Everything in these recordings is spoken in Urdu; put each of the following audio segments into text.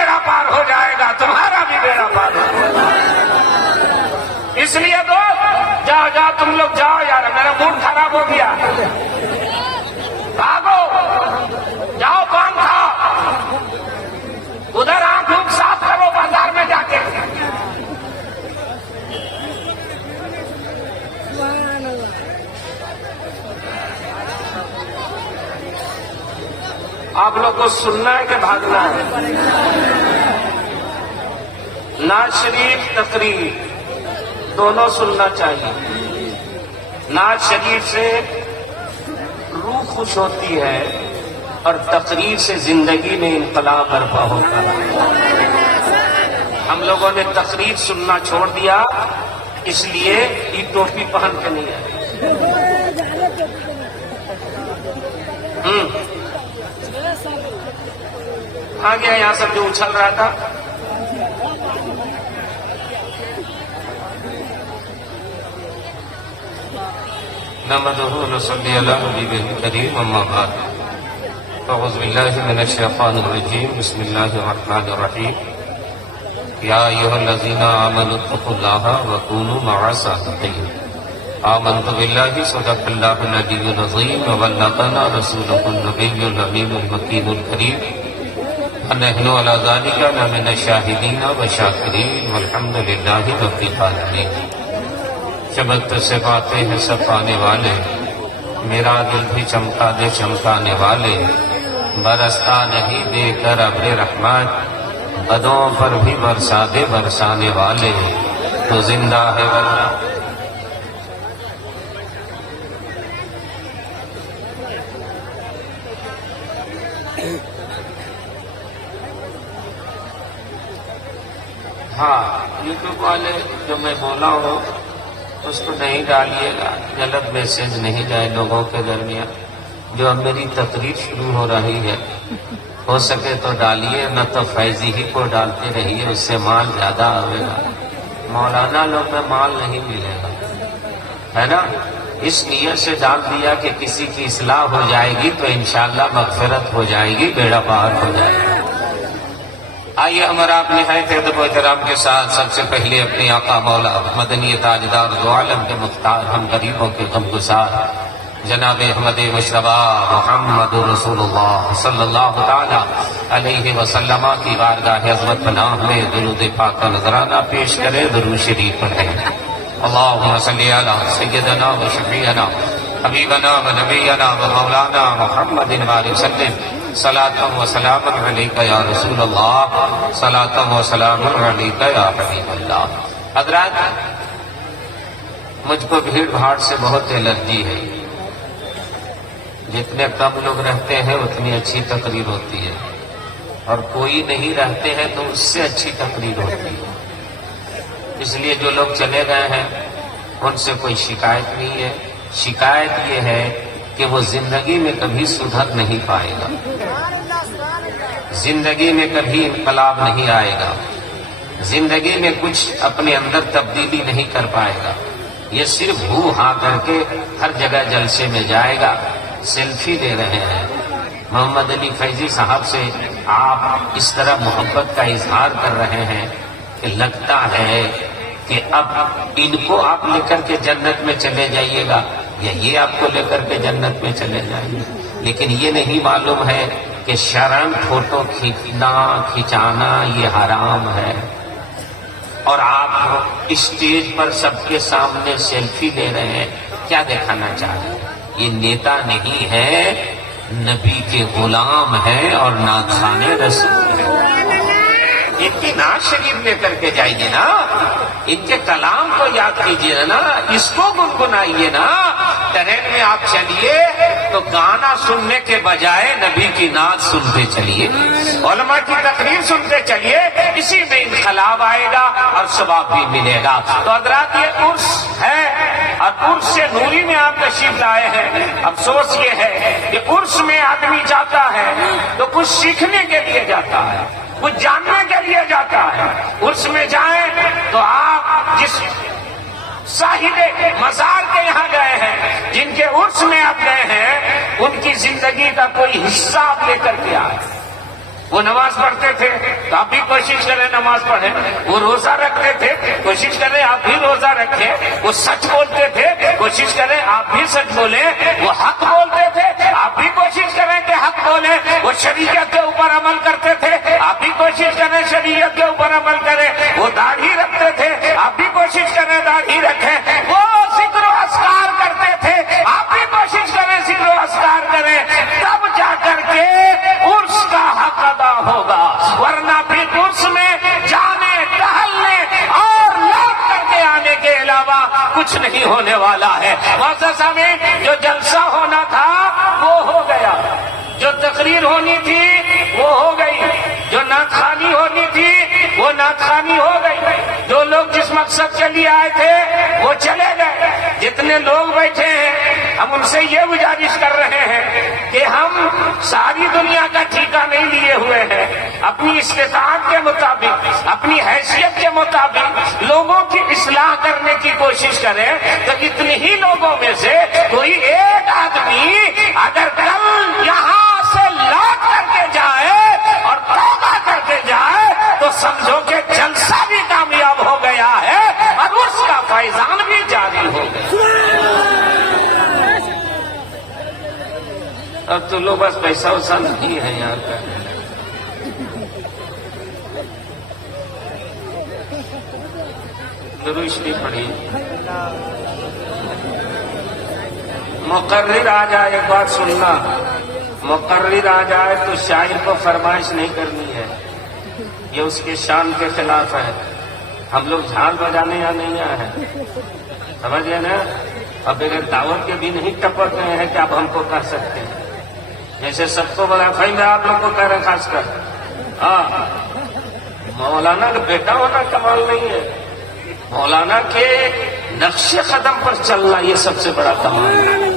بیڑا پار ہو جائے گا، تمہارا بھی بیڑا پار ہو جائے گا۔ اس لیے دوست جاؤ جاؤ تم لوگ جاؤ یار، میرا موڈ خراب ہو گیا، بھاگو جاؤ پان کھاؤ، ادھر آنکھ اونکھ صاف کرو بازار میں جا کے۔ آپ لوگ کو سننا ہے کہ بھاگنا ہے؟ نعت شریف تقریر دونوں سننا چاہیے۔ نعت شریف سے روح خوش ہوتی ہے اور تقریر سے زندگی میں انقلاب برپا ہوتا ہے۔ ہم لوگوں نے تقریر سننا چھوڑ دیا، اس لیے یہ ٹوپی پہن کے نہیں آئے۔ آ گیا یہاں سب جو اچھل رہا تھا۔ نحمدہ ونصلی علی حبیبہ الکریم، اما بعد، اعوذ باللہ من الشیطان الرجیم، بسم اللہ الرحمن الرحیم۔ یا ایھا الذین آمنوا اتقوا اللہ وکونوا مع الصادقین۔ آمنت باللہ صدق اللہ العلی العظیم وبلغنا رسولہ النبی الامین المکین الکریم، ونحن علی ذلک لمن الشاہدین والشاکرین والحمد للہ رب العالمین۔ چمکتے سے باتیں ہیں سب پانے والے، میرا دل بھی چمکا دے چمکانے والے، برستا نہیں دے کر ابر رحمت، بدوں پر بھی برسا دے برسانے والے، تو زندہ ہے ورنہ۔ ہاں یوٹیوب والے جو میں بولا ہوں اس کو نہیں ڈالیے گا، غلط میسج نہیں جائے لوگوں کے درمیان۔ جو اب میری تقریر شروع ہو رہی ہے، ہو سکے تو ڈالیے، نہ تو فیضی ہی کو ڈالتے رہیے، اس سے مال زیادہ آئے گا۔ مولانا لوگ میں مال نہیں ملے گا، ہے نا؟ اس نیت سے ڈال دیا کہ کسی کی اصلاح ہو جائے گی تو انشاءاللہ مغفرت ہو جائے گی، بیڑا پار ہو جائے گا۔ آئیے ہمارا آپ نہایت ادب و احترام کے ساتھ سب سے پہلے اپنے آقا مولا مدنی تاجدار دو عالم کے مختار، ہم غریبوں کے غمگسار جناب احمد مشربہ محمد رسول اللہ صلی اللہ تعالی علیہ وسلم کی بارگاہ عظمت پناہ میں درود پاک کا نذرانہ پیش کرے، درود شریف پڑھیں۔ اللہم صلی علی سیدنا و شفیعنا حبیبنا و نبینا و مولانا محمد وآلہ وسلم، صلاۃ و سلام علیک یا رسول اللہ، صلاۃ و سلام علیک یا حبیب اللہ۔ حضرات، مجھ کو بھیڑ بھاڑ سے بہت الرجی ہے، جتنے کم لوگ رہتے ہیں اتنی اچھی تقریر ہوتی ہے، اور کوئی نہیں رہتے ہیں تو اس سے اچھی تقریر ہوتی ہے۔ اس لیے جو لوگ چلے گئے ہیں ان سے کوئی شکایت نہیں ہے، شکایت یہ ہے کہ وہ زندگی میں کبھی سدھر نہیں پائے گا، زندگی میں کبھی انقلاب نہیں آئے گا، زندگی میں کچھ اپنے اندر تبدیلی نہیں کر پائے گا۔ یہ صرف ہو ہاں کر کے ہر جگہ جلسے میں جائے گا، سیلفی لے رہے ہیں۔ محمد علی فیضی صاحب سے آپ اس طرح محبت کا اظہار کر رہے ہیں کہ لگتا ہے کہ اب ان کو آپ لے کر کے جنت میں چلے جائیے گا یا یہ آپ کو لے کر کے جنت میں چلے جائیں گے، لیکن یہ نہیں معلوم ہے کہ شرعاً فوٹو کھچانا یہ حرام ہے، اور آپ اسٹیج پر سب کے سامنے سیلفی لے رہے ہیں۔ کیا دکھانا چاہ رہے ہیں؟ یہ نیتا نہیں ہے، نبی کے غلام ہے اور ناخوان رسول ہے۔ ان کی نعت شریف لے کر کے جائیے نا، ان کے کلام کو یاد کیجیے نا، اس کو گنگنائیے نا۔ ٹرین میں آپ چلیے تو گانا سننے کے بجائے نبی کی نعت سنتے چلیے، علماء کی تقریر سنتے چلیے، اسی میں انقلاب آئے گا اور ثواب بھی ملے گا۔ تو حضرات، یہ عرس ہے اور عرس سے نوری میں آپ تشریف لائے ہیں۔ افسوس یہ ہے کہ عرس میں آدمی جاتا ہے تو کچھ سیکھنے کے لیے جاتا ہے، کچھ جاننے کے لیے جاتا ہے۔ عرس میں جائیں تو آپ جس صاحب مزار کے یہاں گئے ہیں، جن کے عرس میں آپ گئے ہیں، ان کی زندگی کا کوئی حصہ آپ لے کر کے آئے۔ وہ نماز پڑھتے تھے تو آپ بھی کوشش کریں نماز پڑھیں. وہ روزہ رکھتے تھے، کوشش کریں آپ بھی روزہ رکھیں. وہ سچ بولتے تھے، کوشش کریں آپ بھی سچ بولیں. وہ حق بولتے تھے، آپ بھی کوشش کریں کہ حق بولیں. وہ شریعت کے اوپر عمل کرتے تھے، آپ بھی کوشش کریں شریعت کے اوپر عمل کریں. وہ داڑھی رکھتے تھے، آپ بھی کوشش کریں داڑھی رکھیں. وہ ذکر و اذکار کرتے تھے، آپ بھی کوشش کریں ذکر و اذکار کریں. تب جا کر کے عرس کا حق ادا ہوگا، ورنہ پھر عرس میں جانے ٹہلنے اور لوٹ کر کے آنے کے علاوہ کچھ نہیں ہونے والا ہے. معزز میں جو جلسہ ہونا تھا وہ ہو گیا، جو تقریر ہونی تھی وہ ہو گئی، جو نعت خوانی ہونی تھی وہ نعت خوانی ہو گئی. جو لوگ جس مقصد کے لیے آئے تھے وہ چلے گئے. جتنے لوگ بیٹھے ہیں ہم ان سے یہ گزارش کر رہے ہیں کہ ہم ساری دنیا کا ٹھیکہ نہیں لیے ہوئے ہیں. اپنی استطاعت کے مطابق، اپنی حیثیت کے مطابق لوگوں کی اصلاح کرنے کی کوشش کریں. تو اتنے ہی لوگوں میں سے کوئی ایک آدمی اگر کل یہاں سے لوٹ کر کے جائے اور توبہ کر کے جائے تو سمجھو کہ جلسہ بھی کامیاب ہو گیا ہے اور اس کا فیضان بھی جاری ہو گیا. اب تو لوگ بس پیسہ وسا نہیں ہے یار کا. درشتی پڑھی مقرر آ جائے. ایک بات سننا، مقرر آ جائے تو شاعر کو فرمائش نہیں کرنی ہے، یہ اس کے شان کے خلاف ہے. ہم لوگ جھال بجانے یا نہیں آئے ہیں، سمجھ گئے نا. اب بغیر دعوت کے بھی نہیں ٹپک گئے ہیں کہ آپ ہم کو کہہ سکتے ہیں. جیسے سب کو بڑا بھائی میں آپ لوگ کو کہہ رہے ہیں خاص کر، ہاں مولانا کا بیٹا ہونا کمال نہیں ہے، مولانا کے نقش قدم پر چلنا یہ سب سے بڑا کمال ہے.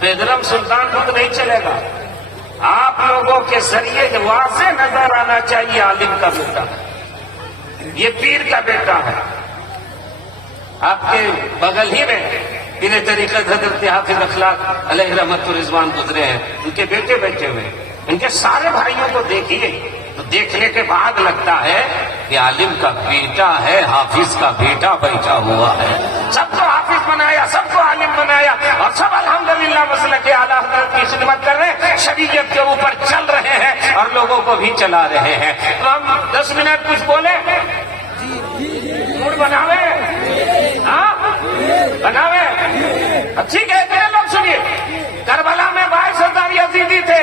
بیدرم سلطان خود نہیں چلے گا. آپ لوگوں کے ذریعے واضح نظر آنا چاہیے عالم کا بیٹا ہے، یہ پیر کا بیٹا ہے. آپ کے بغل ہی میں انہیں طریقت حضرت حافظ اخلاق علیہ رحمت و رضوان گزرے ہیں، ان کے بیٹے بیٹھے ہوئے. ان کے سارے بھائیوں کو دیکھیے تو دیکھنے کے بعد لگتا ہے کہ عالم کا بیٹا ہے، حافظ کا بیٹا بیٹھا ہوا ہے. سب کو حافظ بنایا، سب کو عالم بنایا اور سب الحمدللہ مسلک اعلیٰ حضرت کی خدمت کر رہے ہیں، شریعت کے اوپر چل رہے ہیں اور لوگوں کو بھی چلا رہے ہیں. تو ہم 10 منٹ کچھ بولیں، موڈ بناوے، ہاں بناوے. ٹھیک ہے میرے لوگ سنیے. کربلا میں 22,000 یزیدی تھے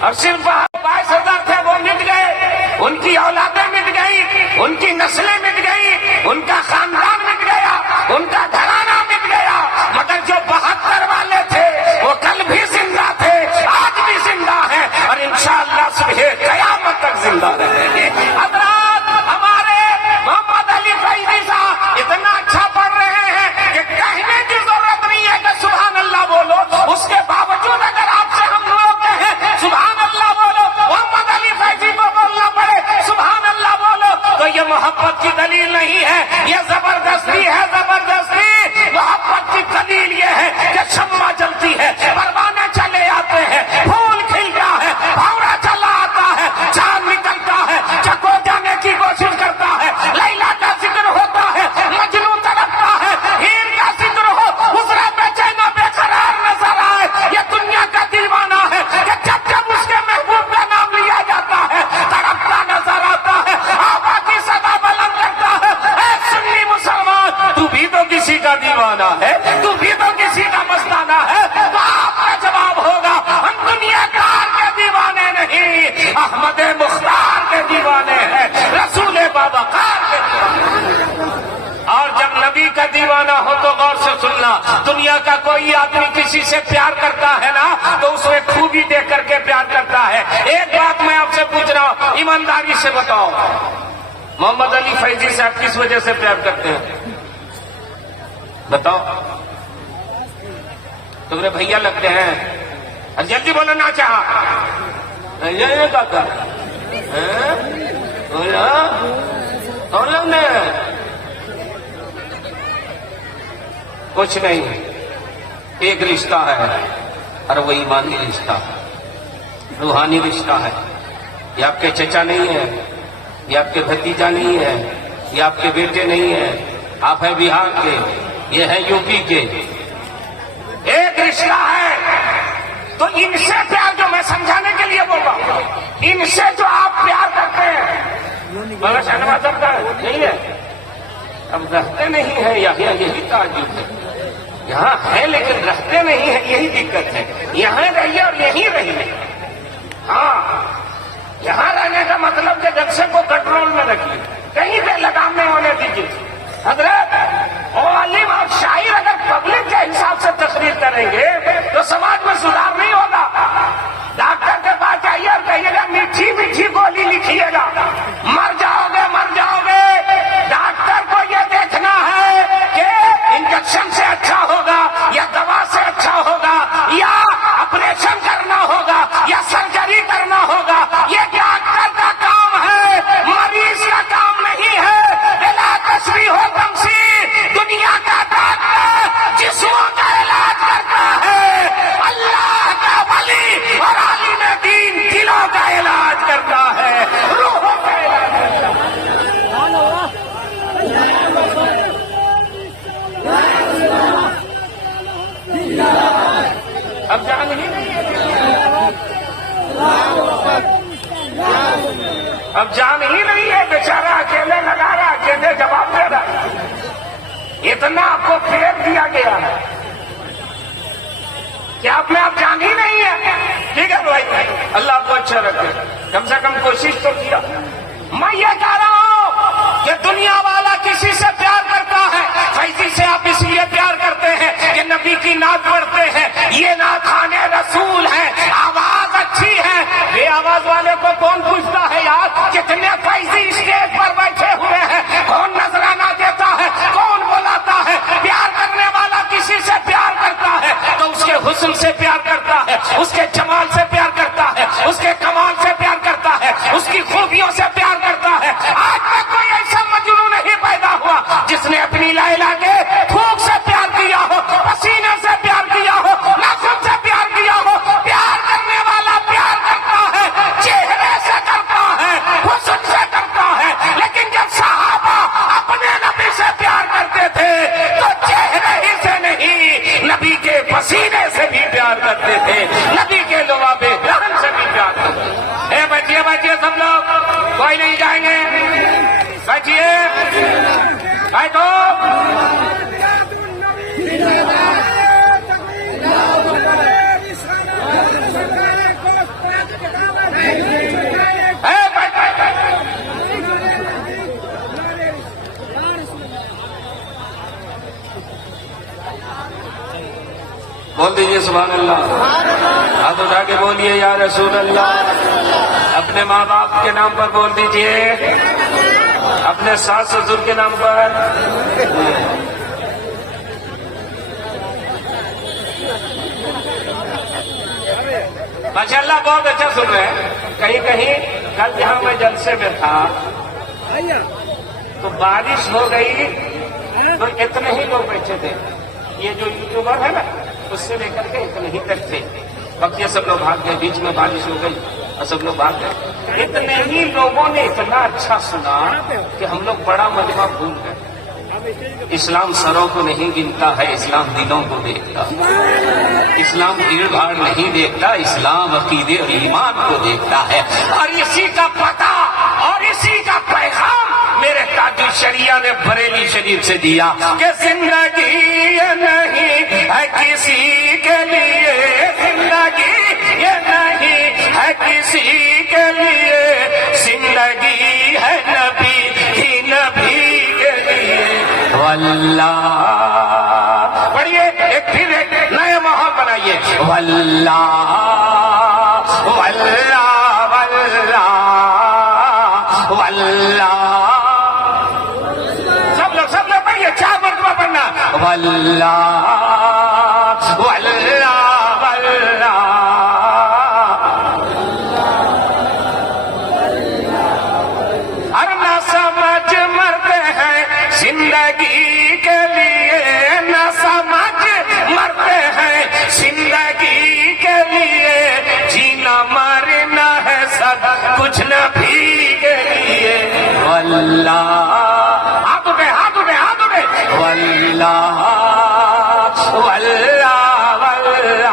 اور صرف 22,000 تھے، وہ مٹ گئے. ان کی اولادیں مٹ گئی، ان کی نسلیں مٹ گئی، ان کا خاندان مٹ گیا، ان کا گھرانہ مٹ گیا. مگر جو 72 والے تھے وہ کل بھی زندہ تھے، آج بھی زندہ ہیں اور انشاءاللہ صبح قیامت تک زندہ رہیں گے. حضرات ہمارے محمد علی فیضی صاحب اتنا اچھا پڑھ رہے ہیں کہ کہنے کی ضرورت نہیں ہے کہ سبحان اللہ بولو. اس کے باوجود اگر آپ سے ہم لوگ کہیں سبحان اللہ بولو، محمد علی فیضی کو بولنا پڑے سبحان اللہ بولو، تو یہ محبت کی دلیل نہیں ہے، یہ زبردستی ہے. زبردستی محبت کی دلیل یہ ہے کہ شمع جلتی ہے، پروانے چلے آتے ہیں، پھول کھلتا ہے، بھاورا چلا آتا ہے، چاند نکلتا ہے، چکو جانے کی کوشش کرتا ہے، لیلا کا ذکر ہوتا ہے، مجنون تڑپتا ہے، ہیر کا ذکر ہو اسرا بے چین و بے قرار نظر آئے. یہ دنیا کا دیوانہ ہے کہ جب جب اس کے محبوب کا نام لیا جاتا ہے تڑپتا نظر آتا ہے، آبا کی صدا بلند کرتا ہے. اے سنی مسلمان، تو بھی تو کسی کا دیوانہ ہے، تو بھی تو کسی کا مستانہ ہے. تو آپ کا جواب ہوگا ہم دنیا کار کے دیوانے نہیں، احمد مختار کے دیوانے ہیں، رسول بابقار کے دیوانے. اور جب نبی کا دیوانہ ہو تو غور سے سننا، دنیا کا کوئی آدمی کسی سے پیار کرتا ہے نا تو اس میں خوبی دیکھ کر کے پیار کرتا ہے. ایک بات میں آپ سے پوچھ رہا ہوں، ایمانداری سے بتاؤ، محمد علی فیضی سے آپ کس وجہ سے پیار کرتے ہیں؟ بتاؤ. تمہارے بھیا لگتے ہیں، جلدی بولو نہ چاہا یہ کہا کون لوگ نے کچھ نہیں. ایک رشتہ ہے اور وہ ایمانی رشتہ ہے، روحانی رشتہ ہے. یہ آپ کے چچا نہیں ہے، یہ آپ کے بھتیجا نہیں ہے، یہ آپ کے بیٹے نہیں ہے، آپ ہیں بہار کے، یہ ہے یو پی کے، ایک رشتہ ہے۔ تو ان سے پیار، جو میں سمجھانے کے لیے بول رہا ہوں، ان سے جو آپ پیار کرتے ہیں، بڑا شہنواز کرتا ہے نہیں ہے، اب رہتے نہیں ہیں یہی تعجب ہے۔ یہاں ہے لیکن رہتے نہیں ہیں، یہی دقت ہے۔ یہاں رہیے اور یہیں رہیے۔ ہاں، یہاں رہنے کا مطلب کہ جلسے کو کنٹرول میں رکھیے، کہیں پہ لگام نہیں ہونے دیجیے۔ حضرت عالم اور شاعر اگر پبلک کے حساب سے تقریر کریں گے تو سماج میں سدھار نہیں ہوگا۔ ڈاکٹر کے پاس جائیے اور کہیے گا میٹھی میٹھی گولی لکھیے گا، مر جاؤ گے مر جاؤ گے۔ ڈاکٹر کو یہ دیکھنا ہے کہ انجیکشن سے اچھا ہوگا یا دوا سے اچھا ہوگا یا آپریشن کرنا ہوگا یا سرجری کرنا ہوگا۔ یہ ڈاکٹر کا کام ہے، مریض کا کام نہیں ہے۔ بلا تشبیہ و تمثیل، دنیا کا ڈاکٹر جسموں کا علاج کرتا ہے، اللہ کا ولی اور عالم دین دلوں کا علاج کرتا ہے، روحوں کا علاج کرتا ہے۔ اب جان ہی نہیں ہے، اب جان ہی نہیں ہے، بیچارہ اکیلے لگا رہا، اکیلے جواب دے رہا، اتنا آپ کو پھینک دیا گیا ہے کہ آپ میں اب جان ہی نہیں ہے۔ ٹھیک ہے بھائی، اللہ آپ کو اچھا رکھے، کم سے کم کوشش تو کیا۔ میں یہ کہہ رہا ہوں کہ دنیا والا کسی سے پیار کرتا ہے، فیضی سے آپ اس لیے پیار کرتے ہیں کہ نبی کی نعت پڑھتے ہیں، یہ نعت خانے رسول ہے، آواز اچھی ہے۔ بے آواز والے کو کون پوچھتا ہے یار؟ کتنے فیضی اسٹیج پر بیٹھے ہوئے ہیں، کون نذرانہ دیتا ہے، کون بلاتا ہے؟ پیار کرنے والا کسی سے پیار کرتا ہے تو اس کے حسن سے پیار کرتا ہے، اس کے جمال سے پیار کرتا ہے، اس کے کمال سے پیار کرتا ہے، اس کی خوبیوں سے پیار کرتا ہے۔ آج تک کوئی ایسا مجنون نہیں پیدا ہوا جس نے اپنی لیلا کے پھونک سے پیار کیا ہو، پسینے سے پیار کیا ہو، ناخن سے پیار کیا ہو۔ پیار کرنے والا پیار کرتا ہے، چہرے سے کرتا ہے، حسن سے کرتا ہے۔ لیکن جب صحابہ اپنے نبی سے پیار کرتے تھے تو چہرے ہی سے نہیں، نبی کے پسینے سے بھی پیار کرتے تھے، نبی کے لعاب دہن سے بھی پیار کرتے تھے۔ اے بچیے بچیے سب لوگ، کوئی نہیں جائیں گے، بچیے بیٹھو۔ بول دیجئے سبحان اللہ، ہاتھ اٹھا کے بولیے یا رسول اللہ۔ اپنے ماں باپ کے نام پر بول دیجئے، اپنے ساس سسر کے نام پر۔ ماشاء اللہ بہت اچھا سن رہے ہیں۔ کہیں کہیں کل جہاں میں جلسے میں تھا تو بارش ہو گئی تو اتنے ہی لوگ بیٹھے تھے، یہ جو یوٹیوبر ہے نا اس سے لے کر کے اتنے ہی تک تھے، بقیہ سب لوگ بھاگ گئے، بیچ میں بارش ہو گئی اور سب لوگ بھاگ گئے۔ اتنے ہی لوگوں نے اتنا اچھا سنا کہ ہم لوگ بڑا مجمع بھول گئے۔ اسلام سروں کو نہیں گنتا ہے، اسلام دلوں کو دیکھتا ہے۔ اسلام بھیڑ بھاڑ نہیں دیکھتا، اسلام عقیدے اور ایمان کو دیکھتا ہے۔ اور اسی کا پتہ اور اسی کا پیغام میرے تاج الشریعہ نے بریلی شریف سے دیا کہ زندگی یہ نہیں ہے کسی کے لیے، زندگی یہ نہیں ہے کسی کے لیے، زندگی ہے نبی ہی نبی کے لیے۔ واللہ پڑھیے، ایک پھر ایک نئے ماحول بنائیے۔ واللہ واللہ واللہ واللہ، سب لوگ پڑھیے، 4 مرتبہ پڑھنا۔ واللہ واللہ واللہ، ہر نہ سمجھ مرتے ہیں زندگی کے لیے، نہ سمجھ مرتے ہیں زندگی کے لیے، جینا مرنا ہے سب کچھ نہ بھیگے لیے واللہ ہاتھ اٹھے ہاتھ اٹھے ہاتھ اٹھے واللہ واللہ واللہ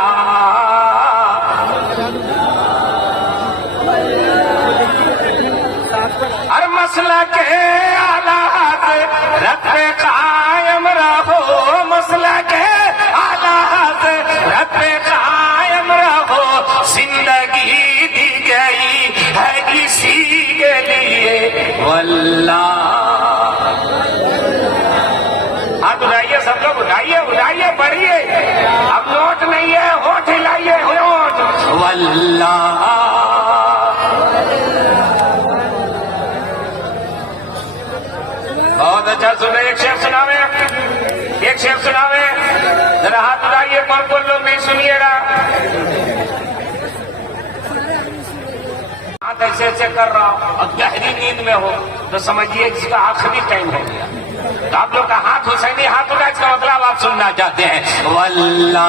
ہر مسئلہ کے آلات رب پہ قائم رہو مسئلہ کے آلات رب پہ قائم رہو زندگی دی گئی ہے اسی کے لیے واللہ ہاتھ اٹھائیے سب لوگ اٹھائیے اٹھائیے بڑھیے اب نوٹ نہیں ہے ہوٹ ہلائیے ہوٹ واللہ بہت اچھا سن رہے ایک شعر سناوے ایک شعر سناوے ذرا ہاتھ اٹھائیے کون لوگ نہیں سنیے گا ہاتھ ایسے ایسے کر رہا ہوں اور گہری نیند میں ہو تو سمجھیے اس کا آخری ٹائم ہو گیا تو آپ لوگ کا ہاتھ حسینی ہاتھ اٹھا اس کا مطلب آپ سننا چاہتے ہیں واللہ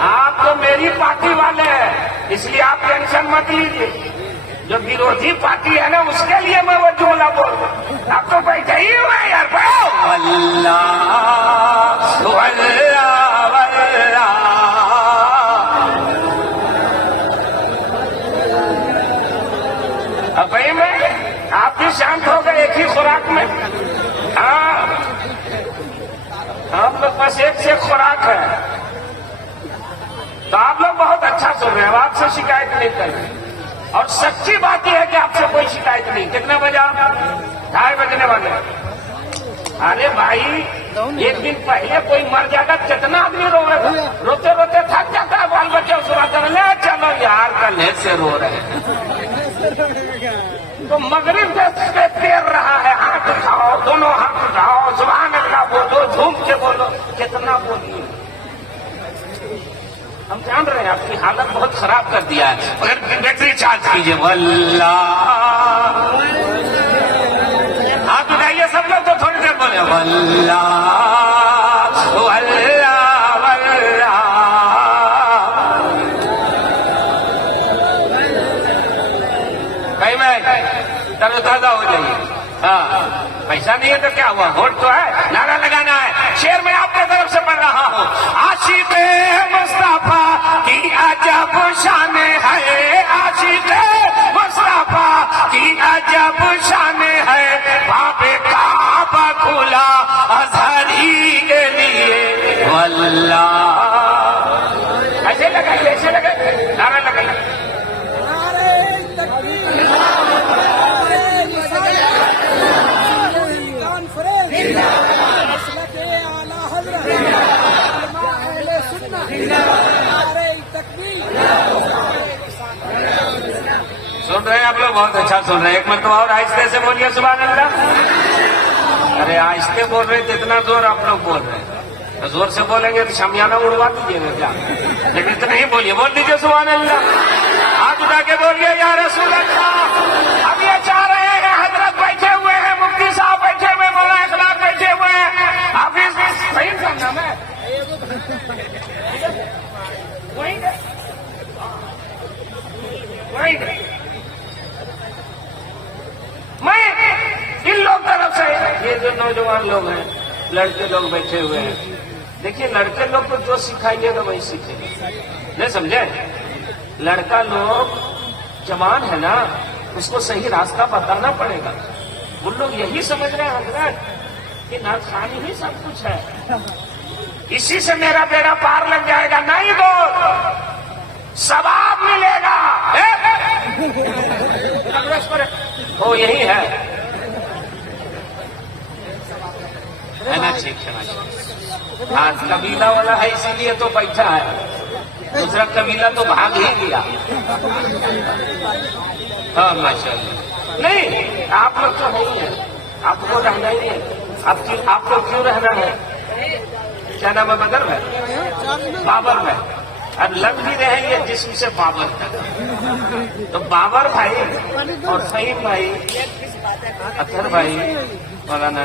آپ تو میری پارٹی والے ہیں اس لیے آپ ٹینشن مت لیجیے جو ورودھی پارٹی ہے نا اس کے لیے میں وہ جملہ بول رہا ہوں آپ تو بیٹھے ہی ہوئے یار بڑھو واللہ واللہ واللہ اب بھائی میں آپ بھی شانت ہو گئے ایک ہی خوراک میں ہاں ہم لوگ بس ایک سے خوراک ہے تو آپ لوگ بہت اچھا سن رہے ہیں آپ سے شکایت نہیں کر رہے اور سچی بات یہ ہے کہ آپ سے کوئی شکایت نہیں کتنے بجے 2:30 بجنے والے ارے بھائی ایک دن پہلے کوئی مر جاتا کتنا آدمی رو رہا تھا روتے روتے تھک جاتا ہے بال بچے اس بات کرنے چلو یار کل سے رو رہے ہیں تو مغرب سے تیر رہا ہے ہاتھ اٹھاؤ دونوں ہاتھ اٹھاؤ سبحان اللہ بولو جھوم کے بولو کتنا بولیے ہم جان رہے ہیں آپ کی حالت بہت خراب کر دیا ہے مگر بیٹری چارج کیجیے واللہ ہاتھ اٹھائیے سب لوگ تو تھوڑی دیر بولے واللہ واللہ واللہ کہیں میں تر و تازہ ہو جائیے ہاں پیسہ نہیں ہے تو کیا ہوا ووٹ تو ہے نعرہ لگانا ہے شعر میں آپ کی طرف سے پڑھ رہا ہوں عاشق مصطفیٰ کی عجب شان ہے عاشق مصطفیٰ کی عجب شان ہے باب کعبہ کھلا ازہری کے لیے واللہ ایسے لگائیے نعرہ لگائیے سن رہے ہیں آپ لوگ بہت اچھا سن رہے ہیں ایک مرتبہ اور آہستہ سے بولیے سبحان اللہ ارے آہستہ بول رہے اتنا زور آپ لوگ بول رہے ہیں تو زور سے بولیں گے تو شامیانہ اڑوا دیجیے گا کیا لیکن اتنا ہی بولیے بول دیجیے سبحان اللہ ہاتھ اٹھا کے بولیے یا رسول اللہ اب یہ چاہ رہے ہیں حضرت بیٹھے ہوئے ہیں مفتی صاحب بیٹھے ہوئے مولانا اخلاق بیٹھے ہوئے ہیں حافظ صحیح سمجھا میں میں ان لوگ طرف سے یہ جو نوجوان لوگ ہیں لڑکے لوگ بیٹھے ہوئے ہیں دیکھیے لڑکے لوگ کو جو سکھائیے گا وہی سیکھیں گے نہیں سمجھے لڑکا لوگ جوان ہے نا اس کو صحیح راستہ بتانا پڑے گا وہ لوگ یہی سمجھ رہے ہیں حضرت کہ ناخوانی ہی سب کچھ ہے اسی سے میرا بیڑا پار لگ جائے گا نہیں دوست ثواب ملے گا وہ یہی ہے نا ٹھیک ہے آج قبیلہ والا ہے اسی لیے تو بیٹھا ہے دوسرا قبیلہ تو بھاگ ہی گیا ہاں ماشاء اللہ نہیں آپ لوگ تو نہیں ہے آپ کو رہنا ہی ہے آپ کو کیوں رہنا ہے کیا نام ہے بدر میں بابر میں اب لگ بھی رہے یہ جسم سے بابر تک تو بابر بھائی اور فہیم بھائی اطہر بھائی مولانا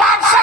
62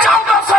1400